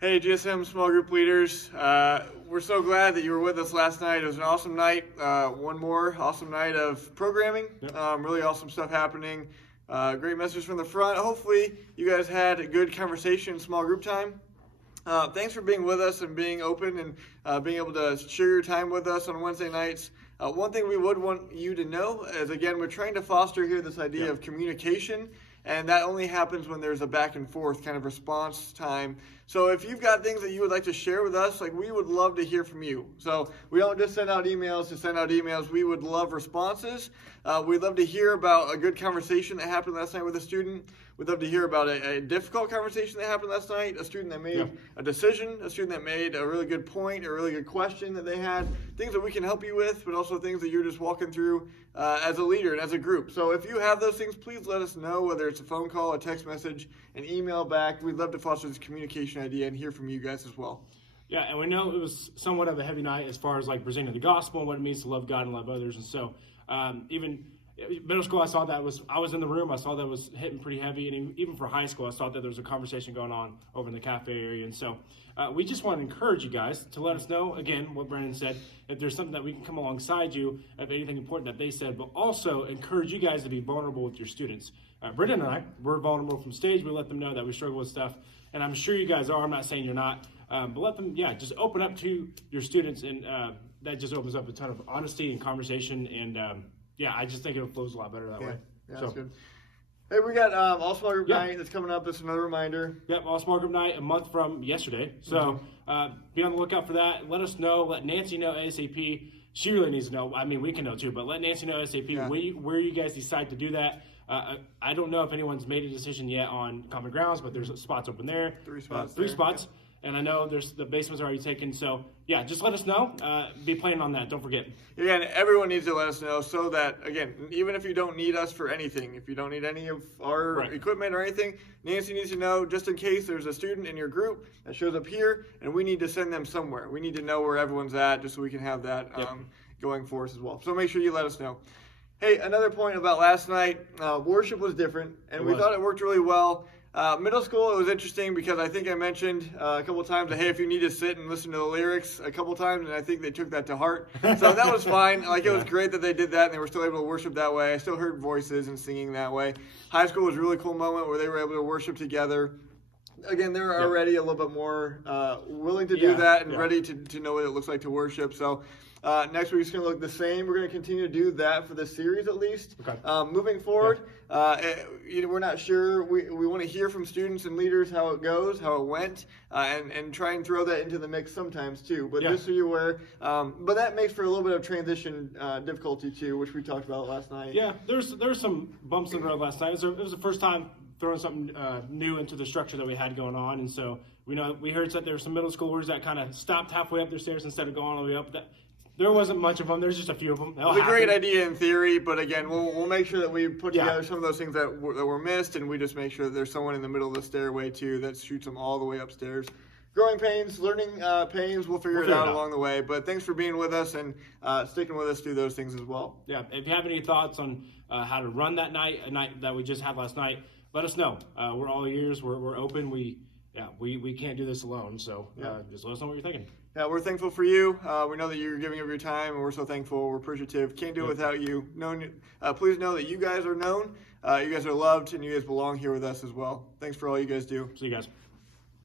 Hey, GSM small group leaders. We're so glad that you were with us last night. It was an awesome night. One more awesome night of programming. Yep. Really awesome stuff happening. Great message from the front. Hopefully, you guys had a good conversation in small group time. Thanks for being with us and being open and being able to share your time with us on Wednesday nights. One thing we would want you to know is, again, we're trying to foster here this idea of communication, and that only happens when there's a back and forth kind of response time. So if you've got things that you would like to share with us, we would love to hear from you. So we don't just send out emails to send out emails. We would love responses. We'd love to hear about a good conversation that happened last night with a student. We'd love to hear about a difficult conversation that happened last night, a student that made a decision, a student that made a really good point, a really good question that they had, things that we can help you with, but also things that you're just walking through as a leader and as a group. So if you have those things, please let us know, whether it's a phone call, a text message, an email back. We'd love to foster this communication idea and hear from you guys as well. Yeah, and we know it was somewhat of a heavy night as far as presenting the gospel and what it means to love God and love others. And so even middle school, I was in the room. I saw that was hitting pretty heavy, and even for high school, I saw that there was a conversation going on over in the cafe area. And so we just want to encourage you guys to let us know, again, what Brennan said, if there's something that we can come alongside you, if anything important that they said, but also encourage you guys to be vulnerable with your students. Brennan and I, we're vulnerable from stage. We let them know that we struggle with stuff, and I'm sure you guys are. I'm not saying you're not, but let them, just open up to your students, and that just opens up a ton of honesty and conversation, and I just think it flows a lot better that way. Yeah, that's good. Hey, we got All Small Group Night that's coming up. That's another reminder. Yep, All Small Group Night, a month from yesterday. So be on the lookout for that. Let us know. Let Nancy know ASAP. She really needs to know. I mean, we can know too, but let Nancy know ASAP where you guys decide to do that. I don't know if anyone's made a decision yet on Common Grounds, but there's spots open there. Three spots. Three spots. And I know the basement's already taken. So, just let us know. Be planning on that. Don't forget. Again, everyone needs to let us know so that, again, even if you don't need us for anything, if you don't need any of our equipment or anything, Nancy needs to know just in case there's a student in your group that shows up here and we need to send them somewhere. We need to know where everyone's at just so we can have that going for us as well. So make sure you let us know. Hey, another point about last night, worship was different, and we thought it worked really well. Middle school, it was interesting because I think I mentioned a couple of times that, hey, if you need to sit and listen to the lyrics a couple of times, and I think they took that to heart. So that was fine. It was great that they did that and they were still able to worship that way. I still heard voices and singing that way. High school was a really cool moment where they were able to worship together. Again, they're already a little bit more willing to do that and ready to know what it looks like to worship. So next week's going to look the same. We're going to continue to do that for this series at least. Okay. Moving forward, we're not sure. We want to hear from students and leaders how it goes, how it went, and try and throw that into the mix sometimes too. But just so you're aware, but that makes for a little bit of transition difficulty too, which we talked about last night. Yeah, there's some bumps in the road last night. It was the first time throwing something new into the structure that we had going on, and so we heard that there were some middle schoolers that kind of stopped halfway up their stairs instead of going all the way up. There wasn't much of them. There's just a few of them. It was a great idea in theory, but again, we'll make sure that we put together some of those things that were missed, and we just make sure that there's someone in the middle of the stairway too that shoots them all the way upstairs. Growing pains, learning pains, we'll figure it out along the way. But thanks for being with us and sticking with us through those things as well. Yeah, if you have any thoughts on how to run that night, a night that we just had last night, let us know. We're all ears. We're open. We can't do this alone. So just let us know what you're thinking. Yeah, we're thankful for you. We know that you're giving of your time, and we're so thankful. We're appreciative. Can't do it without you. Please know that you guys are known, you guys are loved, and you guys belong here with us as well. Thanks for all you guys do. See you guys.